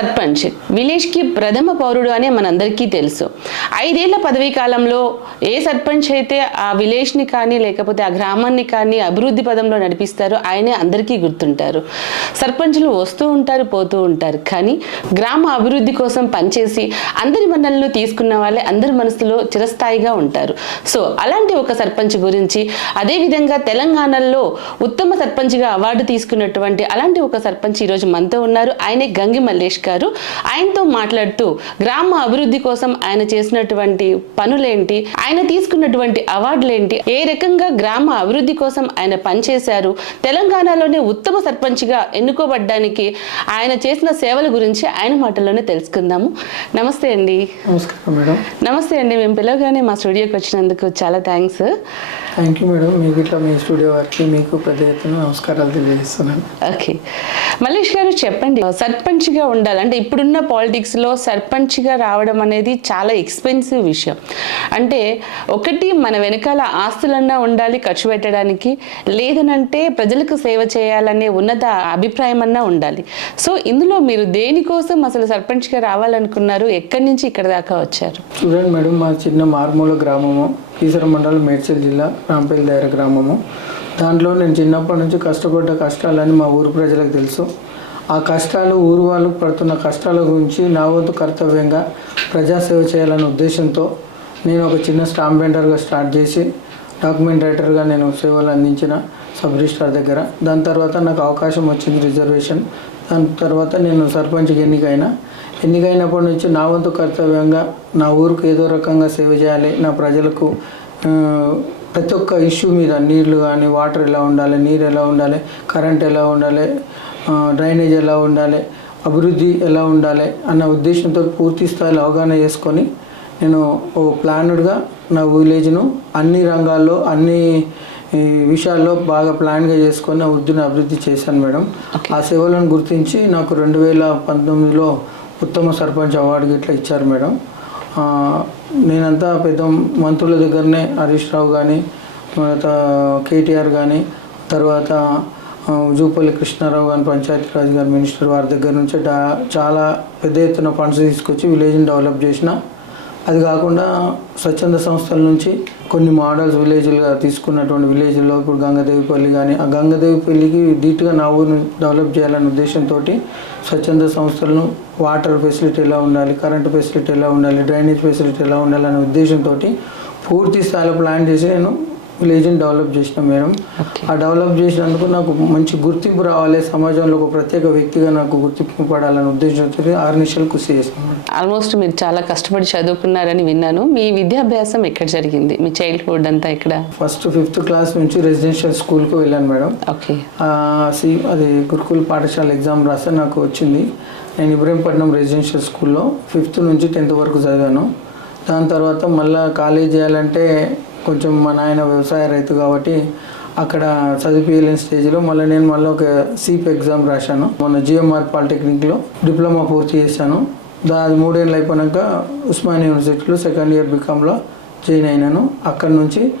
సర్పంచ్. విలేజ్కి ప్రథమ పౌరుడు అని మనందరికీ తెలుసు. ఐదేళ్ళ పదవీ కాలంలో ఏ సర్పంచ్ అయితే ఆ విలేజ్ని కానీ లేకపోతే ఆ గ్రామాన్ని కానీ అభివృద్ధి పదంలో నడిపిస్తారో ఆయనే అందరికీ గుర్తుంటారు. సర్పంచులు వస్తూ ఉంటారు పోతూ ఉంటారు. కానీ గ్రామ అభివృద్ధి కోసం పనిచేసి అందరి మన్నలను తీసుకున్న వాళ్ళే అందరి మనసులో చిరస్థాయిగా ఉంటారు. సో అలాంటి ఒక సర్పంచ్ గురించి అదేవిధంగా తెలంగాణలో ఉత్తమ సర్పంచ్గా అవార్డు తీసుకున్నటువంటి అలాంటి ఒక సర్పంచ్ ఈరోజు మనతో ఉన్నారు. ఆయనే గంగి మల్లేష్ గారు ఆయనతో మాట్లాడుతూ గ్రామ అభివృద్ధి కోసం ఆయన చేసినటువంటి పనులేంటి? ఆయన తీసుకున్నటువంటి అవార్డులేంటి? ఏ రకంగా గ్రామ అభివృద్ధి కోసం ఆయన పనిచేశారు? తెలంగాణలోనే ఉత్తమ సర్పంచ్గా ఎన్నుకోబడ్డానికి ఆయన చేసిన సేవల గురించి ఆయన మాటల్లోనే తెలుసుకుందాము. నమస్తే అండి. నమస్కారం మేడం. నమస్తే అండి. మేము పిలవగానే మా స్టూడియోకి వచ్చినందుకు చాలా థ్యాంక్స్. Thank you madam. మీకు ఇట్లా మీ స్టూడియో వారికి మీకు పెద్ద ఎత్తున నమస్కారాలు తెలియజేస్తున్నాను. ఓకే. మల్లేష్ గారు చెప్పండి. సర్పంచ్గా ఉండాలి అంటే ఇప్పుడున్న పాలిటిక్స్లో సర్పంచ్గా రావడం అనేది చాలా ఎక్స్పెన్సివ్ విషయం. అంటే ఒకటి మన వెనకాల ఆస్తులన్నా ఉండాలి ఖర్చు పెట్టడానికి. లేదనంటే ప్రజలకు సేవ చేయాలనే ఉన్నత అభిప్రాయం అన్నా ఉండాలి. సో ఇందులో మీరు దేనికోసం అసలు సర్పంచ్గా రావాలనుకున్నారు? ఎక్కడి నుంచి ఇక్కడ దాకా వచ్చారు? చూడండి మేడం మా చిన్న మార్మూల గ్రామము కీసర మండలం మేడ్చల్ జిల్లా రాంపల్లి దగ్గర గ్రామము. దాంట్లో నేను చిన్నప్పటి నుంచి కష్టపడ్డ కష్టాలని మా ఊరు ప్రజలకు తెలుసు. ఆ కష్టాలు ఊరు వాళ్ళు పడుతున్న కష్టాల గురించి నా వంతు కర్తవ్యంగా ప్రజాసేవ చేయాలనే ఉద్దేశంతో నేను ఒక చిన్న స్టాంప్ వెండర్గా స్టార్ట్ చేసి డాక్యుమెంట్ రైటర్గా నేను సేవలు అందించిన సబ్ రిజిస్ట్రార్ దగ్గర. దాని తర్వాత నాకు అవకాశం వచ్చింది రిజర్వేషన్. దాని తర్వాత నేను సర్పంచ్కి ఎన్నికైనా. ఎన్నికైనప్పటి నుంచి నా వంతు కర్తవ్యంగా నా ఊరికి ఏదో రకంగా సేవ చేయాలి. నా ప్రజలకు ప్రతి ఒక్క ఇష్యూ మీద నీళ్ళు కానీ వాటర్ ఎలా ఉండాలి నీరు ఎలా ఉండాలి కరెంట్ ఎలా ఉండాలి డ్రైనేజ్ ఎలా ఉండాలి అభివృద్ధి ఎలా ఉండాలి అన్న ఉద్దేశంతో పూర్తి స్థాయిలో అవగాహన చేసుకొని నేను ఓ ప్లానుడ్గా నా విలేజ్ను అన్ని రంగాల్లో అన్ని ఈ విషయాల్లో బాగా ప్లాన్గా చేసుకొని నా వృద్ధిని అభివృద్ధి చేశాను మేడం. ఆ సేవలను గుర్తించి నాకు రెండు వేల పంతొమ్మిదిలో ఉత్తమ సర్పంచ్ అవార్డు గిట్లా ఇచ్చారు మేడం. నేనంతా పెద్ద మంత్రుల దగ్గరనే హరీష్ రావు కానీ తర్వాత కేటీఆర్ కానీ తర్వాత జూపల్లి కృష్ణారావు గారి పంచాయతీరాజ్ గారి మినిస్టర్ వారి దగ్గర నుంచి డా చాలా పెద్ద ఎత్తున ఫండ్స్ తీసుకొచ్చి విలేజ్ని డెవలప్ చేసిన. అది కాకుండా స్వచ్ఛంద సంస్థల నుంచి కొన్ని మోడల్స్ విలేజ్లుగా తీసుకున్నటువంటి విలేజ్లో ఇప్పుడు గంగదేవిపల్లి కానీ ఆ గంగదేవిపల్లికి ధీటుగా నా ఊరిని డెవలప్ చేయాలనే ఉద్దేశంతో స్వచ్ఛంద సంస్థలను వాటర్ ఫెసిలిటీ ఎలా ఉండాలి కరెంటు ఫెసిలిటీ ఎలా ఉండాలి డ్రైనేజ్ ఫెసిలిటీ ఎలా ఉండాలనే ఉద్దేశంతో పూర్తి స్థాయిలో ప్లాన్ చేసి నేను విలేజ్ని డెవలప్ చేసిన మేడం. ఆ డెవలప్ చేసినందుకు నాకు మంచి గుర్తింపు రావాలి. సమాజంలో ఒక ప్రత్యేక వ్యక్తిగా నాకు గుర్తింపు పడాలనే ఉద్దేశంతో ఆరు నిమిషాలు కృషి మేడం. ఆల్మోస్ట్ మీరు చాలా కష్టపడి చదువుకున్నారని విన్నాను. మీ విద్యాభ్యాసం ఎక్కడ జరిగింది? మీ చైల్డ్హుడ్ అంతా ఎక్కడ? ఫస్ట్ ఫిఫ్త్ క్లాస్ నుంచి రెసిడెన్షియల్ స్కూల్కి వెళ్ళాను మేడం. ఓకే. అది గురుకుల పాఠశాల ఎగ్జామ్ రాస్తే నాకు వచ్చింది. నేను ఇబ్రహీంపట్నం రెసిడెన్షియల్ స్కూల్లో ఫిఫ్త్ నుంచి టెన్త్ వరకు చదివాను. దాని తర్వాత మళ్ళీ కాలేజ్ చేయాలంటే కొంచెం మా నాయన వ్యవసాయ రైతు కాబట్టి అక్కడ చదివించలేని స్టేజ్లో మళ్ళీ నేను మళ్ళీ ఒక సీప్ ఎగ్జామ్ రాశాను. మొన్న జిఎంఆర్ పాలిటెక్నిక్లో డిప్లొమా పూర్తి చేశాను. దా అది మూడేళ్ళు అయిపోయాక ఉస్మానియా యూనివర్సిటీలో సెకండ్ ఇయర్ బీకామ్లో జాయిన్ అయినాను. అక్కడ నుంచి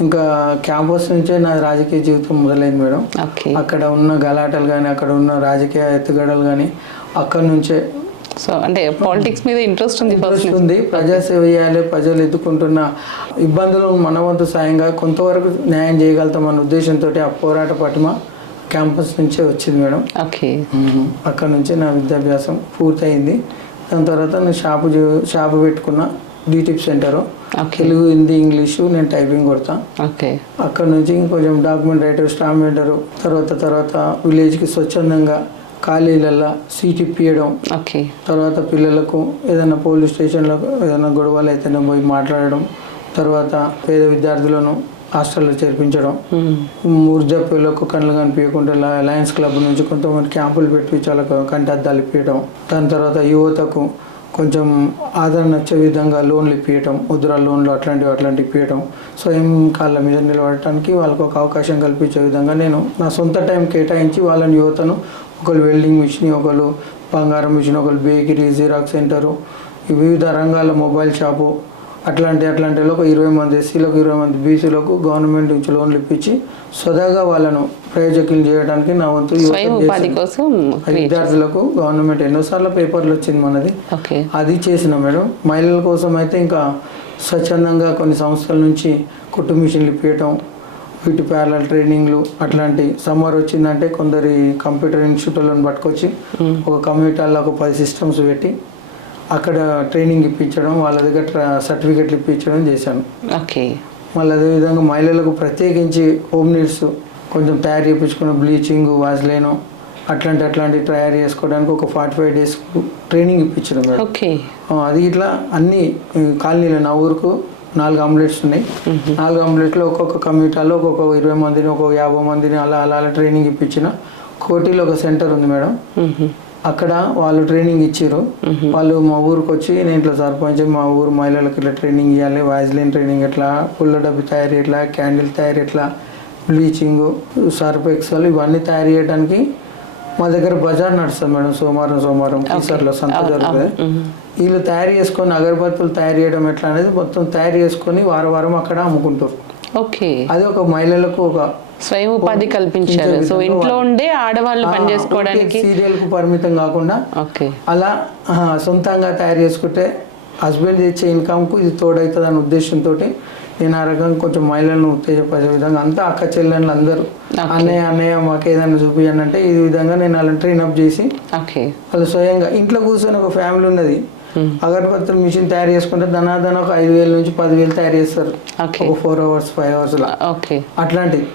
ఇంకా క్యాంపస్ నుంచే నా రాజకీయ జీవితం మొదలైంది మేడం. అక్కడ ఉన్న గలాటలు కానీ అక్కడ ఉన్న రాజకీయ ఎత్తుగడలు కానీ అక్కడ నుంచే సో అంటే పాలిటిక్స్ మీద ఇంట్రెస్ట్ ఉంది ఇంట్రెస్ట్ ఉంది. ప్రజాసేవ చేయాలి ప్రజలు ఎదుర్కొంటున్న ఇబ్బందులు మన వంతు సాయంగా కొంతవరకు న్యాయం చేయగలుగుతాం అన్న ఉద్దేశంతో ఆ పోరాట పటిమ క్యాంపస్ నుంచే వచ్చింది మేడం. ఓకే. అక్కడ నుంచి నా విద్యాభ్యాసం పూర్తయింది. దాని తర్వాత నేను షాపు షాపు పెట్టుకున్న DTP centre Telugu Hindi English నేను టైపింగ్ కొడతా. ఓకే. అక్కడ నుంచి ఇంకొంచెం డాక్యుమెంట్ రైటర్ స్టాంప్ రైటరు తర్వాత తర్వాత విలేజ్కి స్వచ్ఛందంగా ఖాళీలల్లో సీట్ ఇప్పియడం. ఓకే. తర్వాత పిల్లలకు ఏదైనా పోలీస్ స్టేషన్లో ఏదైనా గొడవలు అయితేనే పోయి మాట్లాడడం. తర్వాత పేద విద్యార్థులను హాస్టల్లో చేర్పించడం. ఊర్జా పిల్లలకు కళ్ళు కనిపించకుండా లయన్స్ క్లబ్ నుంచి కొంతమంది క్యాంపులు పెట్టి చాలా కంటి అద్దాలు ఇప్పించడం దాని తర్వాత యువతకు కొంచెం ఆదరణ వచ్చే విధంగా లోన్లు ఇప్పించడం ముద్రా లోన్లు అట్లాంటివి అట్లాంటివి ఇప్పించడం స్వయం కాళ్ళ మీద నిలబడటానికి వాళ్ళకు ఒక అవకాశం కల్పించే విధంగా నేను నా సొంత టైం కేటాయించి వాళ్ళని యువతను ఒకరు వెల్డింగ్ మిషన్ ఒకరు బంగారం మిషన్ ఒకరు బేకరీ జిరాక్స్ సెంటరు ఈ వివిధ రంగాల మొబైల్ షాపు అట్లాంటి అట్లాంటిలో ఒక ఇరవై మంది ఎస్సీలకు ఇరవై మంది బీసీలకు గవర్నమెంట్ నుంచి లోన్లు ఇప్పించి స్వదాగా వాళ్ళను ప్రయోజకులు చేయడానికి నా వంతు విద్యార్థులకు గవర్నమెంట్ ఎన్నోసార్లు పేపర్లు వచ్చింది మనది. అది చేసిన మేడం మహిళల కోసం అయితే ఇంకా స్వచ్ఛందంగా కొన్ని సంస్థల నుంచి కుట్టు మిషన్లు ఇప్పించటం వీటి ప్యారల ట్రైనింగ్లు అట్లాంటి సమ్మర్ వచ్చిందంటే కొందరి కంప్యూటర్ ఇన్స్టిట్యూట్లను పట్టుకొచ్చి ఒక కమ్యూనిటీల్లో ఒక పది సిస్టమ్స్ పెట్టి అక్కడ ట్రైనింగ్ ఇప్పించడం వాళ్ళ దగ్గర సర్టిఫికెట్లు ఇప్పించడం చేశాను. ఓకే. మళ్ళీ అదేవిధంగా మహిళలకు ప్రత్యేకించి హోమ్ నీడ్స్ కొంచెం తయారు చేయించుకున్న బ్లీచింగ్ వాజ్లైన్ అట్లాంటి అట్లాంటి తయారు చేసుకోవడానికి ఒక ఫార్టీ ఫైవ్ డేస్ ట్రైనింగ్ ఇప్పించడం ఓకే. అది ఇట్లా అన్ని కాలనీలో నా ఊరుకు నాలుగు ఆమ్లెట్స్ ఉన్నాయి. నాలుగు ఆమ్లెట్లో ఒక్కొక్క కమ్యూనిటీలో ఒక్కొక్క ఇరవై మందిని ఒక్కొక్క యాభై మందిని అలా అలా అలా ట్రైనింగ్ ఇప్పించిన. కోటిలో ఒక సెంటర్ ఉంది మేడం. అక్కడ వాళ్ళు ట్రైనింగ్ ఇచ్చారు వాళ్ళు మా ఊరికి వచ్చి నేను ఇట్లా సర్పంచ్ మా ఊరు మహిళలకు ఇట్లా ట్రైనింగ్ ఇవ్వాలి వాయిస్లైన్ ట్రైనింగ్ ఎట్లా పుల్ల డబ్బు తయారు ఎట్లా క్యాండిల్ తయారు ఎట్లా బ్లీచింగ్ సర్ఫ్ ఎక్సల్ ఇవన్నీ తయారు చేయడానికి మా దగ్గర బజార్ నడుస్తుంది మేడం సోమవారం సోమవారం సంత జరుగుతుంది. వీళ్ళు తయారు చేసుకొని అగరబత్తులు తయారు చేయడం ఎట్లా అనేది మొత్తం తయారు చేసుకొని వారం వారం అక్కడ అమ్ముకుంటారు. ఓకే. అది ఒక మహిళలకు ఒక స్వయం ఉపాధి కల్పించారు. సో ఇంట్లో ఉండే ఆడవాళ్ళు పని చేసుకోవడానికి సీరియల్కు పరిమితం కాకుండా ఓకే. అలా సొంతంగా తయారు చేసుకుంటే హస్బెండ్ ఇచ్చే ఇన్కమ్కు ఇది తోడవుతుంది అనే ఉద్దేశంతో నేను ఆ రకంగా కొంచెం మహిళలను ఉత్తేజపరిచే విధంగా అంతా అక్క చెల్లెళ్ళు అందరూ. అన్నయ్య అన్నయ్య మాకు ఏదైనా చూపించండి అంటే ఈ విధంగా నేను అలా ట్రైన్ అప్ చేసి ఓకే. వాళ్ళు స్వయంగా ఇంట్లో కూర్చొని ఒక ఫ్యామిలీ ఉన్నది. అగరబత్తుల మిషన్ తయారు చేసుకుంటే ధనాధన ఒక ఐదు వేల నుంచి పదివేలు తయారు చేస్తారు. ఒక ఫోర్ అవర్స్ ఫైవ్ అవర్స్ లా. అట్లాంటివి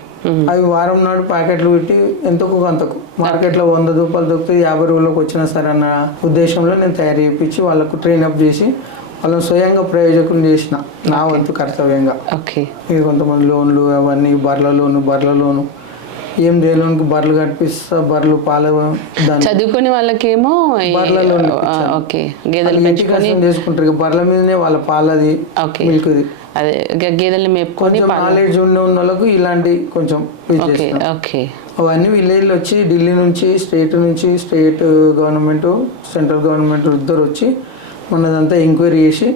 అవి వారం నాడు ప్యాకెట్లు పెట్టి ఎంతకు అంతకు మార్కెట్లో వంద రూపాయలు దొరికితే యాభై రూపాయలకు వచ్చినా సరే అన్న ఉద్దేశంలో నేను తయారు చేయించి వాళ్ళకు ట్రైన్ అప్ చేసి వాళ్ళని స్వయంగా ప్రయోజకులు చేసిన నా వంతు కర్తవ్యంగా. ఓకే. కొంతమంది లోన్లు అవన్నీ బర్ల లోను బర్ల లోను. ఏం చేయలోనికి బర్రెలు కట్టిస్తా బర్రెలు పాల చదువుకునే వాళ్ళకేమో ఓకే. గేదెలు పెంచుకొని చేసుకుంటారు బర్రెల మీదనే వాళ్ళ పాలది ఓకే. మిల్క్ది. అదే గ- గేదెల్ని మేపుకొని నాలెడ్జ్ ఉన్న వాళ్ళకు ఇలాంటి కొంచెం ఓకే. ఓకే. అవన్నీ విలేజ్లో వచ్చి ఢిల్లీ నుంచి స్టేట్ నుంచి స్టేట్ గవర్నమెంట్ సెంట్రల్ గవర్నమెంట్ ఇద్దరు వచ్చి మనదంతా ఎంక్వైరీ చేసి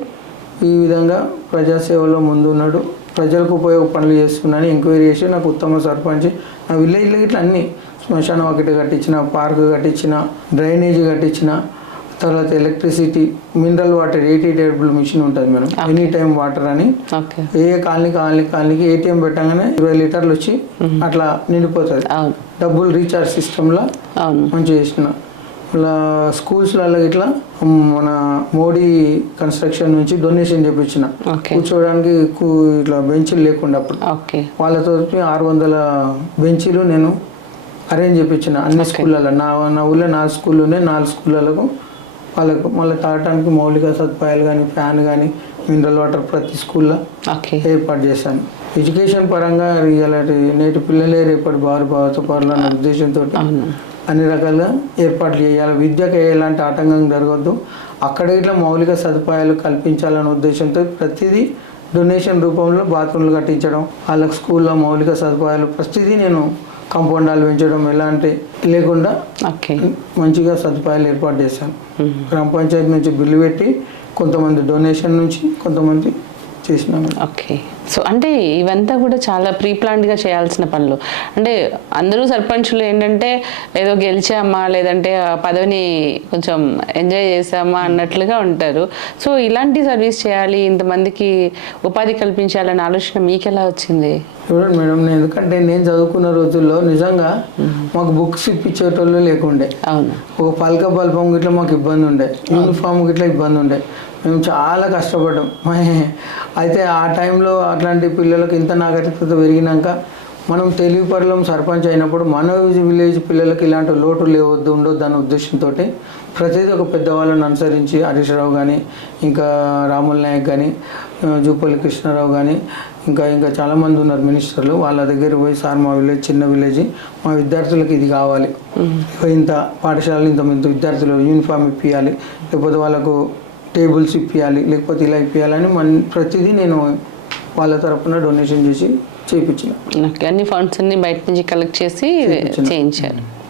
ఈ విధంగా ప్రజాసేవలో ముందున్నాడు. ప్రజలకు ఉపయోగ పనులు చేస్తున్నాను ఎంక్వైరీ చేసి నాకు ఉత్తమ సర్పంచ్ నా విలేజ్లో ఇట్లా అన్ని శ్మశాన వాకిట కట్టించిన పార్క్ కట్టించిన డ్రైనేజ్ కట్టించిన తర్వాత electricity mineral water eighty table mission ఉంటుంది మేడం. ఎనీ టైం వాటర్ అని. ఏ కాలనీ కాలనీ కాలనీకి ఏటీఎం పెట్టగానే ఇరవై లీటర్లు వచ్చి అట్లా నిండిపోతుంది. డబ్బులు రీఛార్జ్ సిస్టంలో అవును. మంచిగా చేసిన. ఇలా స్కూల్స్లలో ఇట్లా మన మోడీ కన్స్ట్రక్షన్ నుంచి డొనేషన్ చేపించిన. కూర్చోవడానికి ఇట్లా బెంచీలు లేకుండా అప్పుడు. వాళ్ళతో ఆరు వందల బెంచీలు నేను అరేంజ్ చేయించిన అన్ని స్కూళ్ళలో నా నా ఊళ్ళో నాలుగు స్కూళ్ళు ఉన్నాయి నాలుగు స్కూళ్ళకు వాళ్ళకు మళ్ళీ తాగటానికి మౌలిక సదుపాయాలు కానీ ఫ్యాన్ కానీ మినరల్ వాటర్ ప్రతి స్కూల్లో ఏర్పాటు చేశాను. ఎడ్యుకేషన్ పరంగా ఇలాంటి నేటి పిల్లలే రేపటి బారు అన్న ఉద్దేశంతో అన్ని రకాలుగా ఏర్పాట్లు చేయాలి. విద్యకు ఎలాంటి ఆటంకం జరగద్దు. అక్కడ ఇట్లా మౌలిక సదుపాయాలు కల్పించాలనే ఉద్దేశంతో ప్రతిదీ డొనేషన్ రూపంలో బాత్రూమ్లు కట్టించడం వాళ్ళకి స్కూల్లో మౌలిక సదుపాయాలు ప్రతిదీ నేను కాంపౌండాలు పెంచడం ఎలాంటి లేకుండా మంచిగా సదుపాయాలు ఏర్పాటు చేశాను. గ్రామ పంచాయతీ నుంచి బిల్లు పెట్టి కొంతమంది డొనేషన్ నుంచి కొంతమంది చేసినాము ఓకే సో అంటే ఇవంతా కూడా చాలా ప్రీ గా చేయాల్సిన పనులు. అంటే అందరూ సర్పంచులు ఏంటంటే ఏదో గెలిచామా లేదంటే ఆ పదవిని కొంచెం ఎంజాయ్ చేసామా అన్నట్లుగా ఉంటారు. సో ఇలాంటి సర్వీస్ చేయాలి ఇంతమందికి ఉపాధి కల్పించాలనే ఆలోచన మీకు ఎలా వచ్చింది? చూడండి మేడం నేను ఎందుకంటే నేను చదువుకున్న రోజుల్లో నిజంగా మాకు బుక్స్ ఇప్పించేటోళ్ళు లేకుండే. అవును. ఒక పలక బల్పం గిట్లా మాకు ఇబ్బంది ఉండే యూనిఫామ్ గిట్లా ఇబ్బంది ఉండే మేము చాలా కష్టపడ్డాం. అయితే ఆ టైంలో అట్లాంటి పిల్లలకు ఇంత నాగరికత పెరిగినాక మనం తెలివి పరులం సర్పంచ్ అయినప్పుడు మన విలేజ్ పిల్లలకి ఇలాంటి లోటు లేవద్దు ఉండొద్దు అనే ఉద్దేశంతో ప్రతిదీ ఒక పెద్దవాళ్ళని అనుసరించి హరీష్ రావు కానీ ఇంకా రాముల్ నాయక్ కానీ జూపల్లి కృష్ణారావు కానీ ఇంకా ఇంకా చాలామంది ఉన్నారు మినిస్టర్లు. వాళ్ళ దగ్గర పోయి సార్ మా విలేజ్ చిన్న విలేజ్ మా విద్యార్థులకు ఇది కావాలి. ఇంత పాఠశాలలో ఇంత మంది విద్యార్థులు యూనిఫామ్ ఇప్పియాలి. లేకపోతే వాళ్ళకు టేబుల్స్ ఇప్పియాలి లేకపోతే ఇలా ఇప్పియాలని మన ప్రతిదీ నేను వాళ్ళ తరపున డొనేషన్ చేసి చేయించిన అన్ని ఫండ్స్ అన్ని బయట నుంచి కలెక్ట్ చేసి చేయించారు.